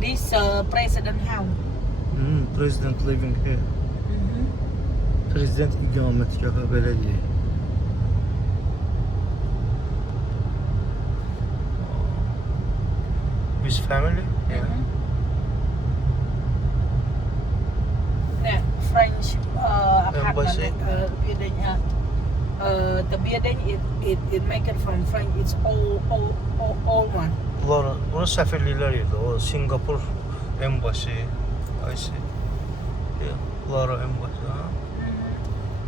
This president house. President living here. Prezident iqamətgahı belə deyək. With family? Yeah. Nè, French apartment. Embassy. Building. The building it make it from French. It's old one. Bunlar səfirliklər yerdə. O Singapur Embassy. I see. Yeah. Lara Embassy. Ha?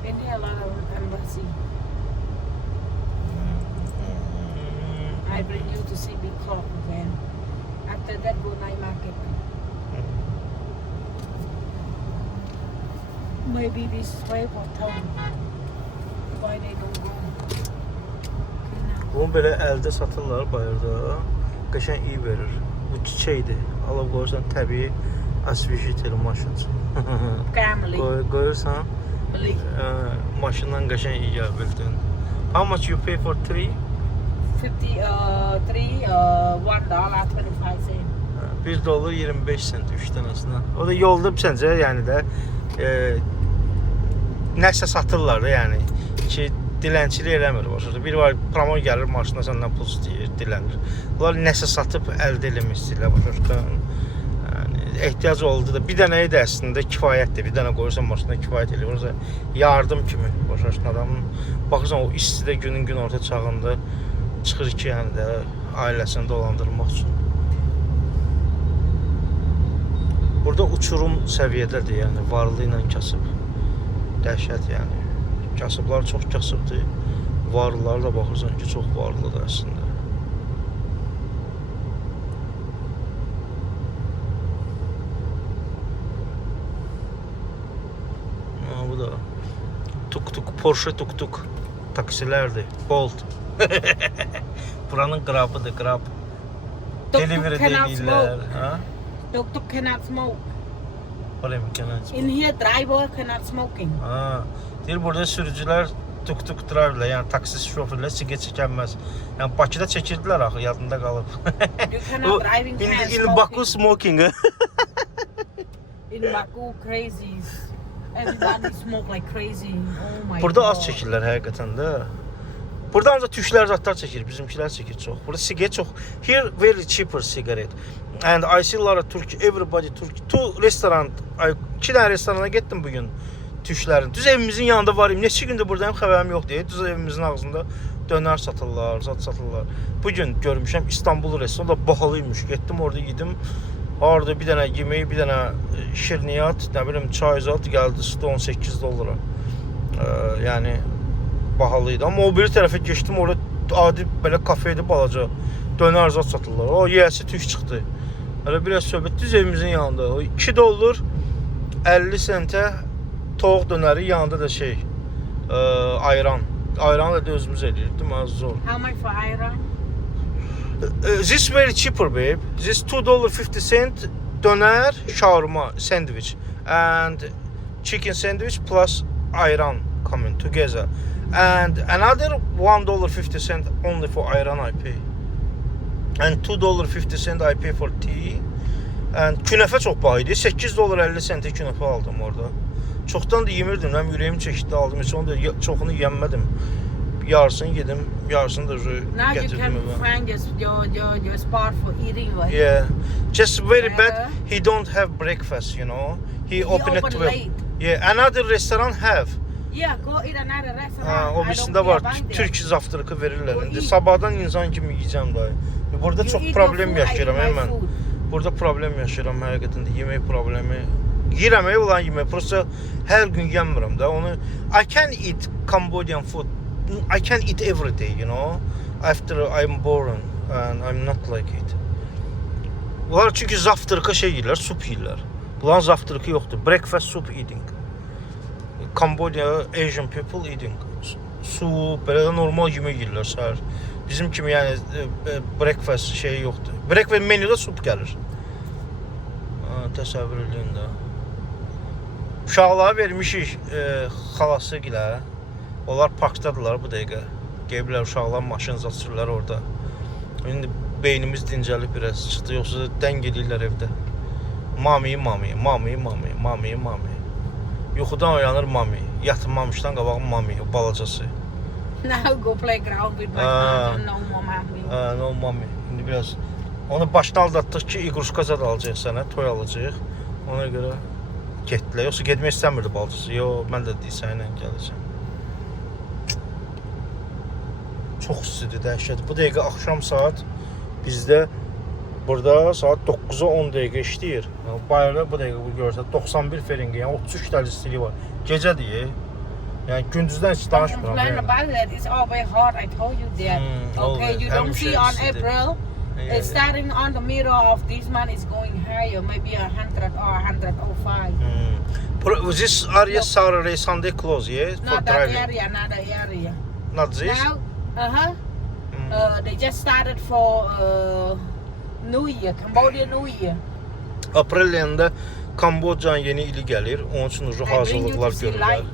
In here a lot of embassy. I bring you to see big clock then. After that go night market. Maybe this is way for town. Why they don't go? Bunu belə əldə satırlar bayırda. Qəşəng iyi verir. Bu çiçəkdir. Alıb qoyursan təbii asvejитель maşın. Family. Qoyursan maşından qəşəng iyi gəlir bildin. How much you pay for 3? 53 $1.25. $1.25 3 dənəsinə. O da yolda səncə yəni də nəsə satırlar da yəni ki dilənçilik eləmir başa. Bir var promo gəlir maşına səndən pul istəyir, dilənir. Bunlar nəsə satıb əldə eləmək istəyirlər başa. Yəni ehtiyac oldu da bir dənə idi əslində kifayətdir. Bir dənə qoyursan maşına kifayət eləyir. Orada yardım kimi başa adamın baxırsan o istidə günün gün orta çağında çıxır ki yəni də ailəsini dolandırmaq üçün. Burada uçurum səviyyədədir, yəni varlı ilə kasıb. Dəhşət yəni. Kasıblar çox kasıbdır. Varlılar da baxırsan ki, çox varlıdır əslində. Bu da tuk-tuk, Porsche tuk-tuk taksilərdir. Bolt. Buranın qrabıdır, qrab. Delivery deyirlər. Tuk-tuk cannot smoke. Cannot In here driver cannot smoking. Deyir burada sürücülər tuk-tuk driverlər, yəni taksi şoförlər siqaret çəkənməz. Yəni Bakıda çəkirdilər axı, yadında qalıb. You cannot driving In Baku smoking. In Baku crazy. Everybody smoke like crazy. Oh my Burada God. az çəkirlər həqiqətən də. Burada ancaq tüşlər zatlar çəkir, bizimkilər çəkir çox. Burada sigaret çox. Here very cheaper cigarette. And I see a lot of Turkey, everybody Turkey. Two restaurant, 2 dənə restorana getdim bugün tüşlərin. Düz evimizin yanında varım. Neçə gündür buradayım, xəbərim yoxdur. Düz evimizin ağzında dönər satırlar, zat satırlar. Bugün görmüşəm İstanbul restoranı da bahalıymış. Getdim orada yedim. Orada bir dənə yemək, bir dənə şirniyat, nə bilim çay zat gəldi $18. Yəni bahalıydı. Amma o biri tərəfə keçdim, orada adi belə kafeydi balaca. Dönər zat satırlar. O yiyəsi tüş çıxdı. Elə biraz söhbət düz evimizin yanında. O $2 50 sentə toğ dönəri, yanında da şey ayran. Ayranı da özümüz eləyirdik, az zor. How much for ayran? This very cheaper babe. This $2.50 döner, shawarma, sandwich and chicken sandwich plus ayran coming together. And another $1.50 only for ayran I pay. And $2.50 I pay for tea. And künəfə çox baha idi. $8.50 künəfə aldım orada. Çoxdan da yemirdim. Həm ürəyim çəkdi, aldım. Heç onu da çoxunu yemmədim. Yarısını yedim, yarısını da gətirdim. Now you can find your spot for eating, right? Yeah. Just very bad. He don't have breakfast, you know. He open at 12. Late. Yeah, another restaurant have. Yeah, go eat another restaurant. O birisində var, Türk zaftrıqı verirlər. İndi sabahdan insan kimi yiyəcəm dayı. Burada çox problem yaşayıram mən. Burada problem yaşayıram həqiqətən də, yemək problemi. Yiyirəm ulan yemək, prosta hər gün yemirəm də. Onu I can eat Cambodian food. I can eat every day, you know. After I'm born and I'm not like it. Bunlar çünki zaftrıqı şey yeyirlər, sup yeyirlər. Bunların zaftrıqı yoxdur. Breakfast soup eating. Cambodia Asian people eating. Sup, belə də normal yemək yeyirlər səhər. Bizim kimi yəni breakfast şeyi yoxdur. Breakfast menüdə sup gəlir. Təsəvvür edin də. Uşaqlara vermişik xalası gilə. Onlar parkdadılar bu dəqiqə. Gəliblər uşaqlar maşın zat sürürlər orada. İndi beynimiz dincəlib biraz çıxdı. Yoxsa dəng edirlər evdə. Mami. Yuxudan oyanır mami. Yatmamışdan qabaq mami, o balacası. Now go playground with my father. No more mommy. No mami. İndi biraz onu başdan aldatdıq ki, iqruşka zad alacaq sənə, toy alacaq. Ona görə getdilər. Yoxsa getmək istəmirdi balacası. Yox, mən də sənlə gələcəm. Çox istidir, dəhşət. Bu dəqiqə axşam saat bizdə burada saat 9-a 10 dəqiqə işləyir. Bayırda bu dəqiqə bu görsə 91 Fahrenheit, yəni 33 dərəcə istiliyi var. Gecədir. Yəni gündüzdən heç danışmıram. Complain about that. It's always hot. I told you that. Okay, you don't see on April. It's starting on the middle of this month. It's going higher, maybe 100 or 105. This area Saturday, Sunday close, yeah? For Not that driving. area, not the area. Not this? Now, they just started for New Year, Cambodia New Year. Aprel ayında Kambocanın yeni ili gəlir. Onun üçün uzun I bring you hazırlıqlar to see görürlər. light.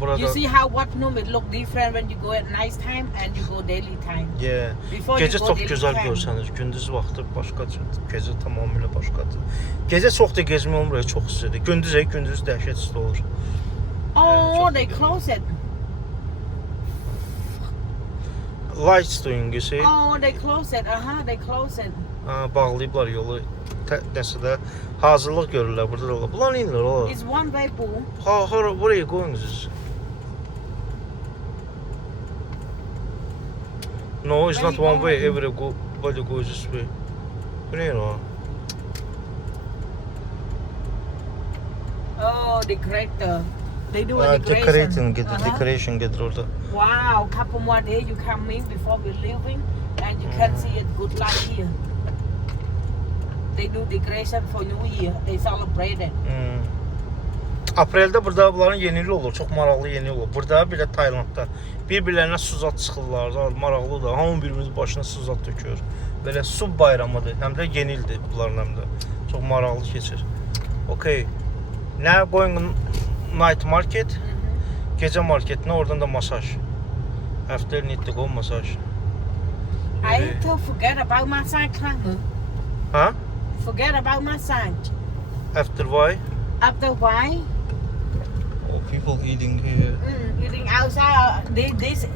Burada You see how what room it look different when you go at night time and you go daily time. yeah. Before Gecə you go çox daily gözəl time. görsənir. Gündüz vaxtı başqadır. Gecə tamamilə başqadır. Gecə çox da gezmək olmur, çox istidir. Gündüz dəhşət isti olur. Oh, çok they güzel. close it. Lights doing, you see? Oh, they close it. They close it. Bağlayıblar yolu. Nəsə də hazırlıq görürlər burada da. Bunlar neyinlər ola? It's one way boom. Where are you going this? No, it's Where not you one way. going? Everybody goes this way. Bu ne o? Oh, decorator. They do a Decorating, decoration. decoration gelir orada. Wow, couple more days you come in before we're leaving, and you can see it good light here. They do decoration for New Year. They celebrate it. Apreldə burada bunların yeni ili olur. Çox maraqlı yeni il olur. Burada bir də Taylandda bir-birlərinə su zad çıxırlar. Maraqlıdır. Hamı birbirimizin başına su zad tökür. Belə su bayramıdır. Həm də yeni ildir bunların həm də. Çox maraqlı keçir. Okay. Now going night market. Gecə marketinə, oradan da masaj. After need to go masaj. I to forget about massage club. Ha? Forget about massage. After why? After why? Oh, people eating here. Eating outside.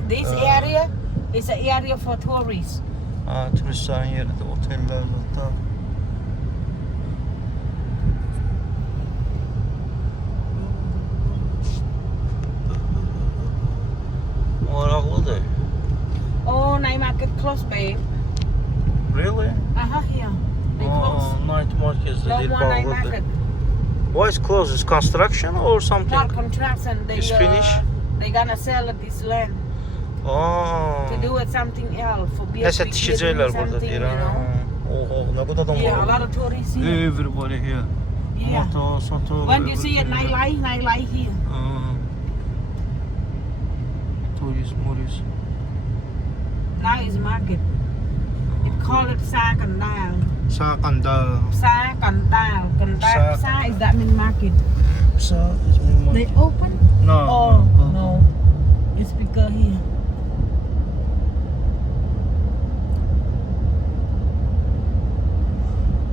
This area is an area for tourists. Turistlerin yeridir, oteller hatta. Maraqlıdır. Oh, night market close, babe. Really? Here. They close. Night markets No değil, more night bağlıdır. market. Why is closed? Is construction or something? Not construction. They It's finished? They gonna sell this land to do it something else for Nəsə tikəcəklər burada deyir. Nə qədər adam Yeah, a var. lot of tourists here. Everybody here. Yeah. Moto, soto. When you see a nightlight here. Tourist. Now is market. It call it Sa Kandal. Sa Kandal. Sa Kandal. Kandal. Sa is that mean market. Sa is mean They open? No. Oh, no. It's because here.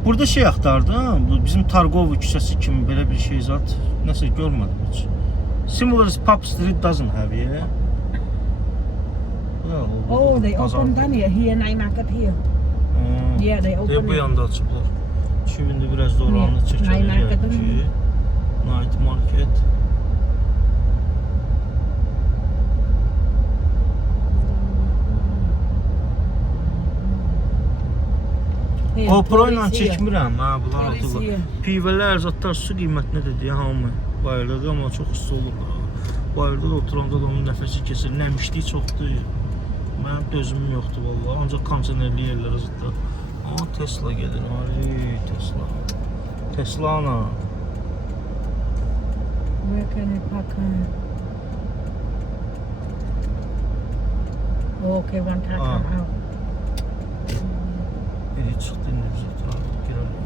Burada şey axtardım. Bu bizim Targov küçəsi kimi belə bir şey zat. Nəsə görmədim heç. Similar as Pub Street doesn't have, yeah. Oh, they open down here night market here. Yeah, they open Bu it. yanda açıblar. Şimdi biraz da oranı Yeah, çəkilir night market. ki. Night market. Here, GoPro ilə tourists here. çəkmirəm, ha, bunlar Tourists atırlar. here. Pivələr, zətlər su qiymətinə dedi hamı. Bayırda amma çox isti olur. Bayırda da oturanda da onun nəfəsi kesilir. Nəmişlik çoxdur. Mənim dözümüm yoxdur vallahi. Ancaq kondisionerli yerlərə zətlər. Amma Tesla gedir. Ay, Tesla. Tesla ana. Where can I park car? Oh, okay, one car Ah. come out. Biri çıxdı indi biz oturaq. Girəlim.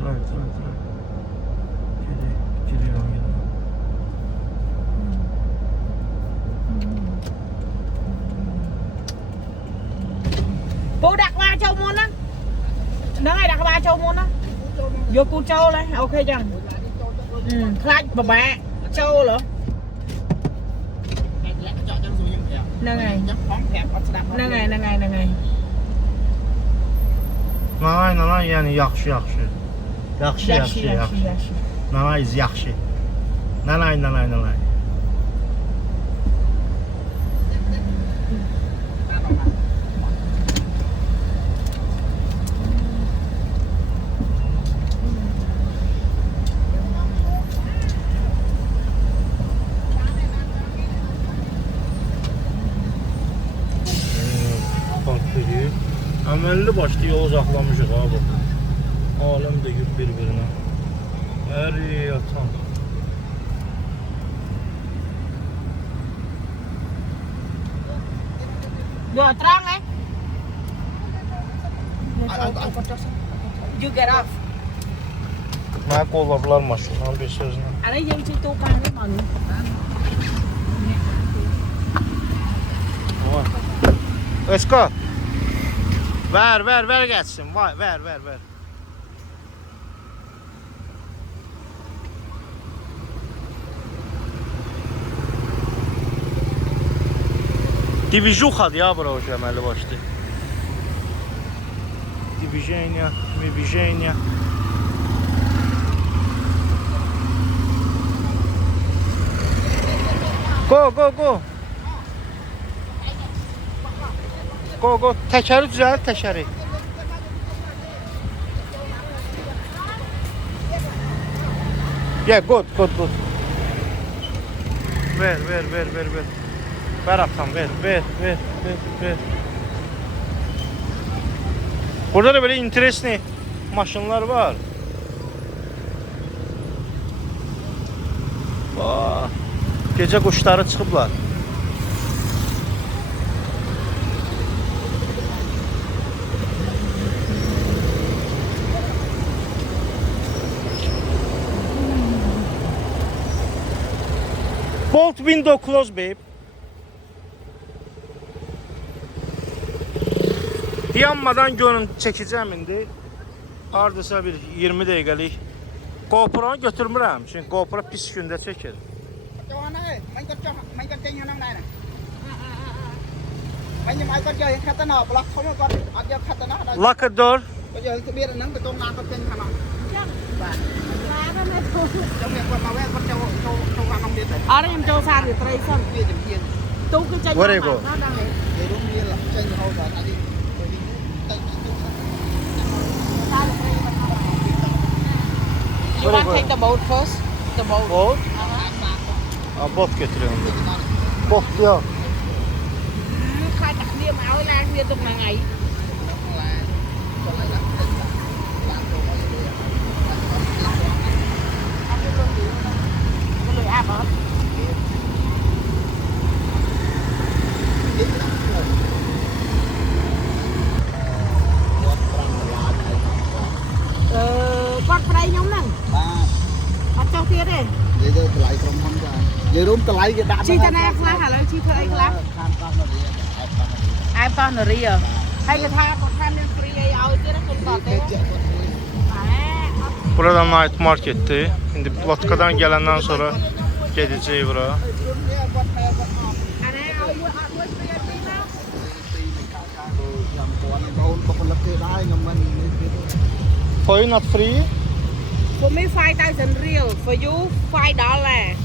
Duray. Giriyorum yanına. Cô đặt ba châu muôn á. Nó ngay đặt ba châu muôn á. Vô cô châu này, ok chẳng. Khai bà mẹ châu lửa. Nè ngày. Nè ngày. Nanay yani yaxşı. Yaxşı. Nanay is yaxşı. Nanay. Əməlli başlı yol uzaqlamışıq ha bu. Aləm də yük bir-birinə. Əri atan. Rồi trang ấy. You get off. Mənə qollablar maşınla bir sözlə. Ở đây dân chi tu ca đấy mà. Esko. Ver geçsin. Vay, ver. Divijuxadır ya bura o əməlli başlı. Divijeniya. Go. Təkəri düzəlt, təkəri. Yeah, good. Ver. Ver atam, ver. Burada da böyle interesli maşınlar var. Vay. Gece kuşları çıkıblar. Bolt window close, babe. Yanmadan görüntü çəkəcəm indi. Hardasa bir 20 dəqiqəlik. GoPro-nu götürmürəm. Çünki GoPro pis gündə çəkir. Lock the door. Ở đây em cho xa thì tôi xong. Tôi cứ tranh Where you go? You want to take the boat first? The boat. Boat? Bot götürüyorum. Bot diyor. Khai đặt niêm áo la kia trong ngày. Con đây nhóm nè. Bắt cho kia đi. Vậy đúng cái lấy cái đạn. Chi tên em hả lời chi thưa anh lắm. Em con ở đây à? Hay cái tha con tha nên free ấy ao chứ nó không còn thế. Burada night market'ti. Şimdi Latkadan gələndən sonra gedəcəyik bura. For you not free? For me 5,000 real. For you $5.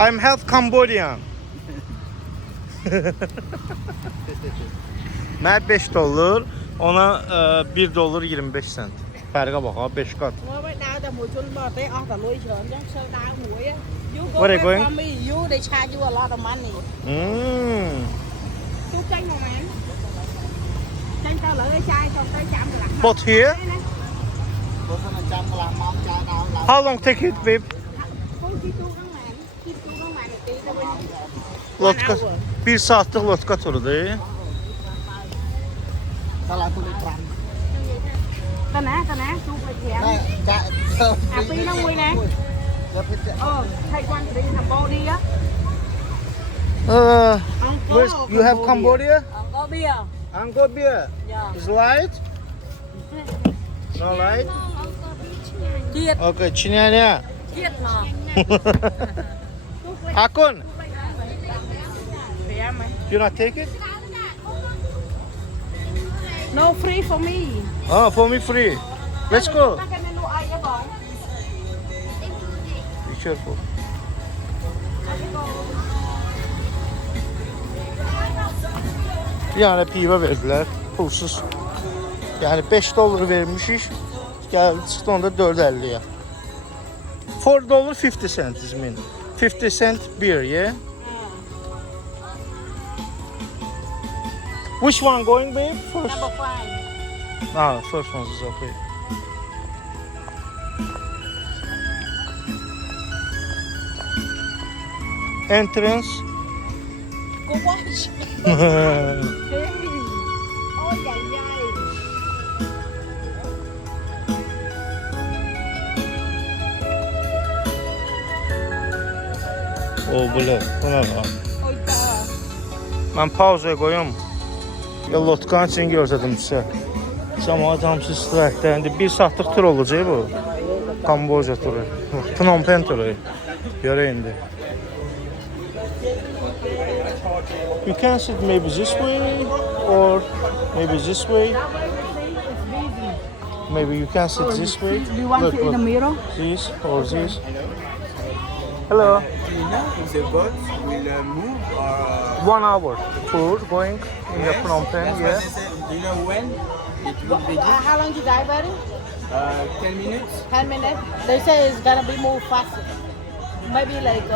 I'm half Cambodian. Mən $5, ona $1.25. Fərqə bax ha, 5 qat. Where are you going? You they charge you a lot of money. But here? How long take it, babe? Lotka, 1 saatlıq lotka turudur. Tên nè, chụp lại kìa. À, phi nó nguy nè. Thay quan đi thằng bò đi á. Where's, you have Cambodia? Có bia. Angkor beer. Yeah. Is light? No light? Chiết. Okay, Chinyanya. Chiết mà. Hakun, Bé mày. you not take it? No free for me. Oh, for me free. Let's go. Cái menu ai vậy bọn? Be careful. Yani piva verdiler. Pulsuz. Yani 5 dolar vermişiz. Geldi çıktı onda 4.50'ye. $4 50 cent is mean. 50 cent beer, yeah? Which one going, babe? First. Number 5. Ah, first one is okay. Entrance. Go watch. Hey. Ôi dài dài. O böyle. Bu ne lan? Ôi ta. Ben pauzaya koyuyorum. Ya Lotkan için gösterdim size. Cəmaət hamısı istirahətdə. İndi 1 saatlıq tur olacaq bu. Kamboca turu. Phnom Penh turu. Görə indi. You can sit maybe this way or maybe this way. Maybe you can sit this way. Do you want Look, to in the look. middle? This or this. Hello. The boat will move or 1 hour tour going in the Phnom Penh, yeah. do you know when it will begin? How long you drive, buddy? 10 minutes. 10 minutes. They say it's gonna be more faster. Maybe like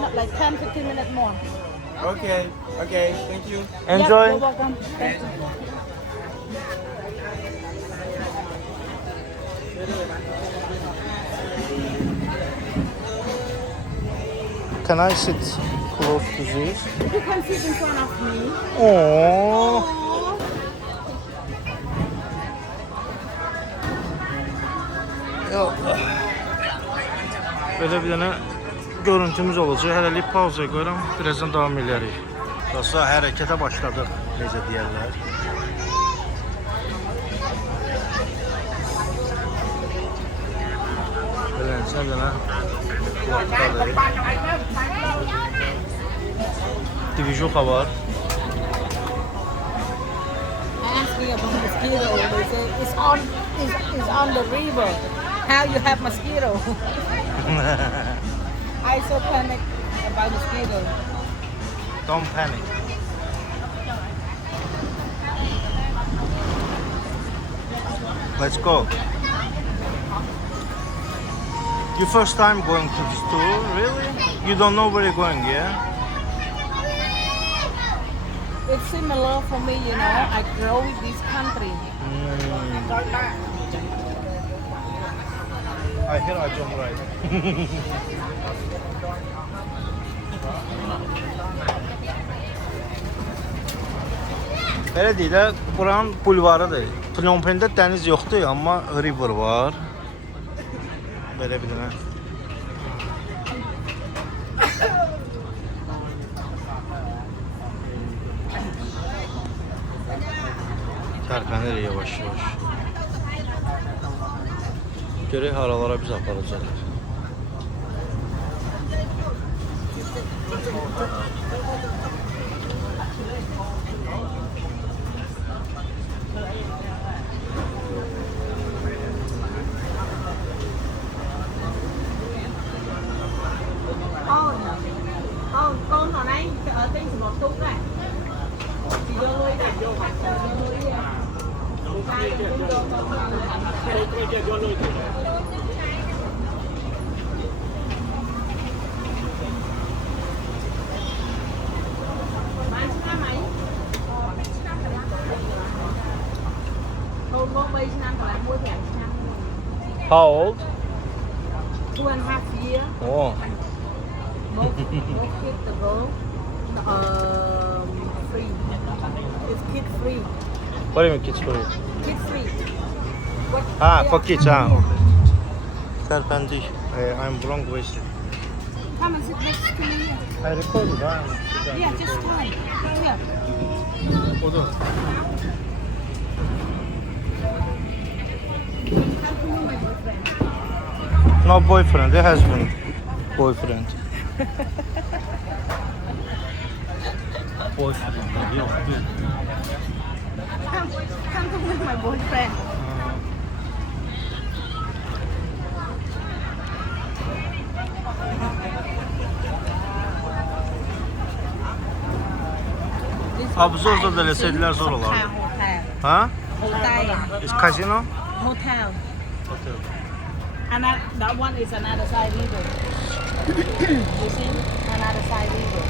not like 10-15 minutes more. Okay, okay, thank you. Enjoy. Yep, you're welcome. Thank you. Can I sit close to this? You can sit in front of me. Oh. Böyle bir dənə görüntümüz olacaq. Hələlik pauzaya qoyuram. Birazdan davam edərik. Dostlar, hərəkətə başladıq, necə deyərlər. Belə necə dənə kulaqdadır. Divijuxa var. Asking about mosquito. They say it's on the river. How you have mosquito? I so panic about mosquito. Don't panic. Let's go. Your first time going to this tour, really? You don't know where you're going, yeah? It's similar for me, you know. I grow in this country. I hear I jump right. Belə deyək də, buranın bulvarıdır. Phnom Penhdə dəniz yoxdur, amma river var. Belə bir dənə. Tərpənir yavaş-yavaş. Görək haralara biz aparacaqlar. Con ở đây ở trên một chút này. Chị vô lui này, vô lui đi. How old? 2.5 years. Oh. Most kids the girl free. It's kid free. What do you mean kids for you? Kid free. What Ha, for kids, ha. Tərpəndik. I'm wrong way. Come and sit next to me. I recorded, ha. Yeah, just turn. Here. O da. No boyfriend, the husband. Boyfriend. Boyfriend. Yok. Come to with my boyfriend. Abi zor da eləsəydilər zor olardı. Hotel. Ha? Hotel. Is casino? Hotel. Hotel. And that one is another side river. You see? Another side river.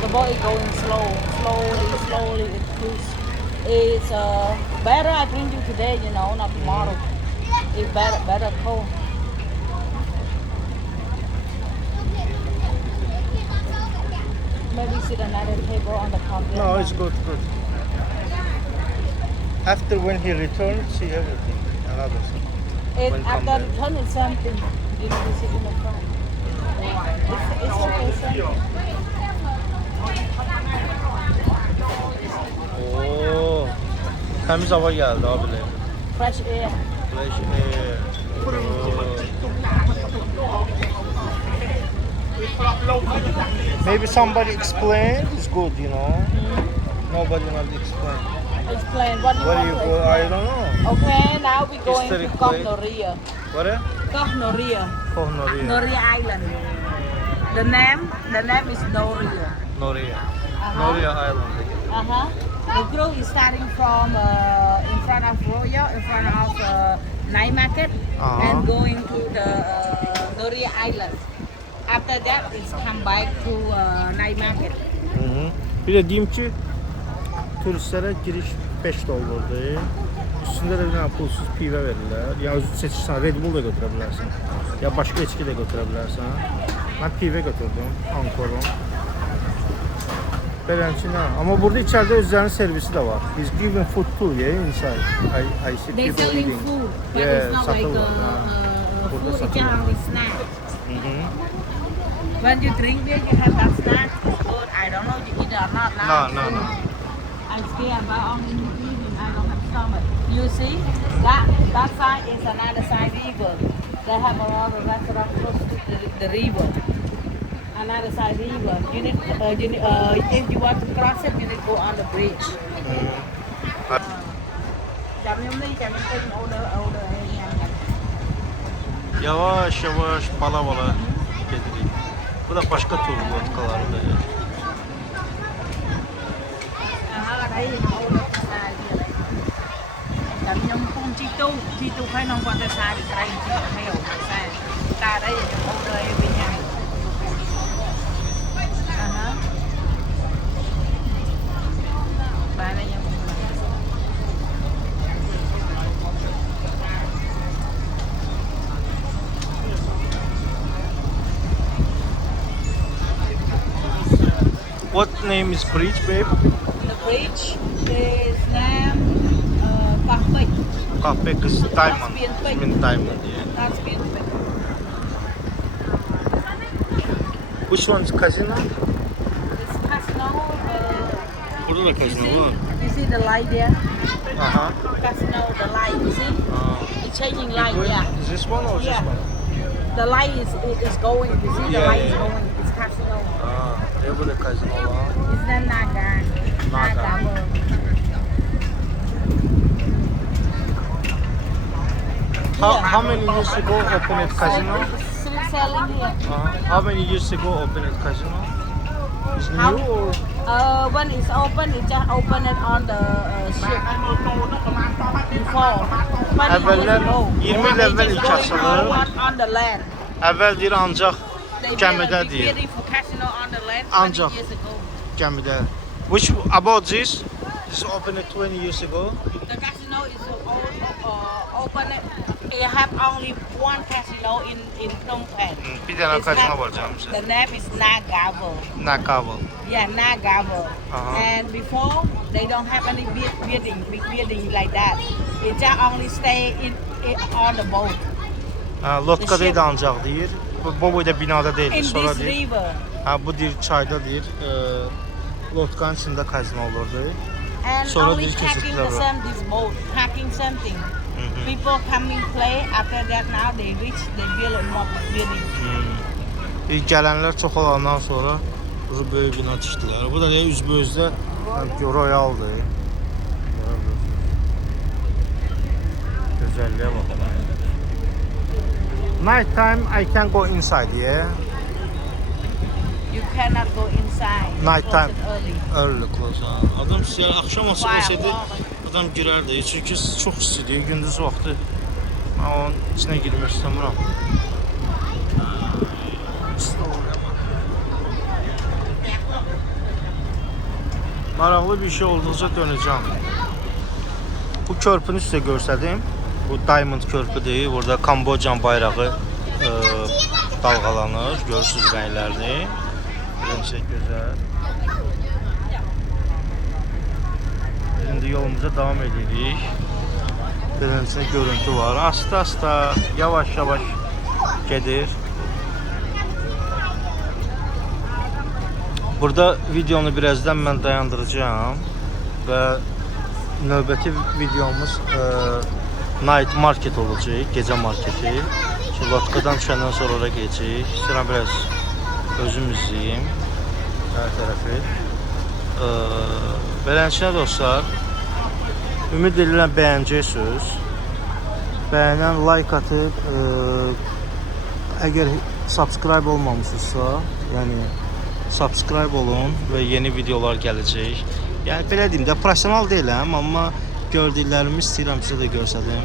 The boat is going slowly. It's better I bring you today, you know, not tomorrow. It's better cold. Maybe sit another table on the counter. No, it's good. After when he returned, see everything. Another thing. when come After back. return it's something. You need to sit in the front. It's okay. Oo. Temiz hava geldi abiler. Fresh air. Fresh air. Maybe somebody explain. It's good, you know. Nobody not explain. Explain what you Where want you to go? explain. I don't know. Okay, now we're going to Historic Koh place. Noria. Where? Koh Noria. Oh, Noria. Noria Island. The name is Noria. Noria. Uh-huh. Noria Island. Uh-huh. The group is starting from in front of Royal, in front of Night Market, Uh-huh. and going to the Noria Island. After that, it's come back to Night Market. Hı hı. Bir de diyeyim ki turistlere giriş 5 dolardır. Üstünde de bir tane pulsuz pivə verirlər. Ya özü seçirsən, Red Bull da götürə bilərsən. Ya başqa içki də götürə bilərsən. Mən pivə götürdüm, Ankorun. Beləncə, amma burada içəridə özlərinin servisi də var. Biz giving food too, yeah, inside. I see They're people selling eating. food, but Yeah, it's not like satılır. Ha. Burada food, it's satılır. only snack. Hı hı. When you drink beer, you have that snack. It's good. I don't know you eat it or not now. No. I'm scared, but only in the evening I don't have stomach. You see, that side is another side river. They have a lot of restaurants close to the river. Another side river. You need, if you want to cross it, you need to go on the bridge. Yavaş yavaş bala gedirik. Bu da başka tur vodkalarıdır. Ở đây ô tô xài kia. Cảm nhận con chi tu phải non quan xài thì đây chi theo xài. Ta đây ô tô bên nhà. Ba đây nha. What name is bridge, babe? The bridge is named Kahpik. Kahpe kız Diamond. Caspian Peak. İsmin Diamond diye. That's beautiful. Which one is casino? It's casino. Burada da You casino var. see the light there? Aha. Casino, the light. You see? It's changing light. Yeah. Is this one or Yeah. this one? The light is going. You see the Yeah, light is yeah. going. It's casino. Burada casino var. It's the Naga. Naga. World. How many years ago opened casino? Still selling here. How many years ago opened casino? Is new How- or? When it's open, it just open it on the ship. Before. 20 Evveller years ago. 20 il əvvəl ilk açılır. On the land. Əvvəl deyir ancaq They gəmidə built deyir. building for casino on the land 20 Ancaq. years ago. Gəmidə. Which about this? This opened 20 years ago. The casino is open. It have only one casino in Phnom Penh. Bir dənə It's casino have- var canımızda. The name is Nagavel. Nakaval. Yeah, Nagavel. Uh-huh. And before they don't have any big building like that. It just only stay in on the boat. Lotkada ship. idi ancaq deyir. bu boyda binada değil. In Sonra this deyir. river. Ha bu deyir çayda deyir. Lotkanın içində kazino olurdu. And Sonra only these hacking kesintiler the var. same this boat, hacking something. People coming play after that now they reach they build more building. Gələnlər çox olandan sonra bu böyük bina tikdilər. Bu da deyə üzbözdə royaldır. Gözəlliyə bax. Night time I can go inside, yeah. You cannot go inside. Night Close time. it early. Early close. Adam sizə axşam açıq Fire olsaydı walk. adam girərdi. Çünki çox istidir gündüz vaxtı. Mən onun içinə girmək istəmirəm. Maraqlı bir şey olduqca dönəcəm. Bu körpünü sizə göstərdim. Bu Diamond körpüdür. Burada Kambocan bayrağı dalğalanır. Görürsünüz rənglərini. Necə gözəl. Şimdi yolumuza devam edirik. Beləncə görüntü var. Asta-asta, yavaş-yavaş gedir. Burada videonu birazdan mən dayandıracağım və növbəti videomuz night market olacaq, gecə marketi. Şimdi Lotkadan düşəndən sonra ora gedəcəyik. İstəyirəm biraz özüm izləyim hər tərəfi. Beləncə dostlar, ümid edirəm bəyənəcəksiniz. Bəyənən like atıb, əgər subscribe olmamışsınızsa, yəni subscribe olun və yeni videolar gələcək. Yəni belə deyim də, professional deyiləm, amma gördüklərimi istəyirəm sizə də göstərim.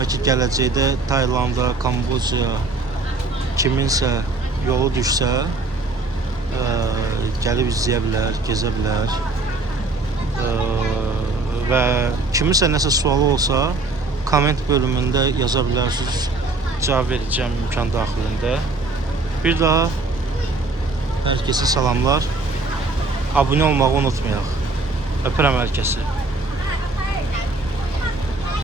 Bəlkə gələcəkdə Tayland'a, Kamboca kiminsə yolu düşsə, gəlib izləyə bilər, gezə bilər. Və kiminsə nəsə sualı olsa, komment bölümündə yaza bilərsiniz. Cavab verəcəm imkan daxilində. Bir daha hər kəsə salamlar. Abunə olmağı unutmayaq. Öpürəm hər kəsi.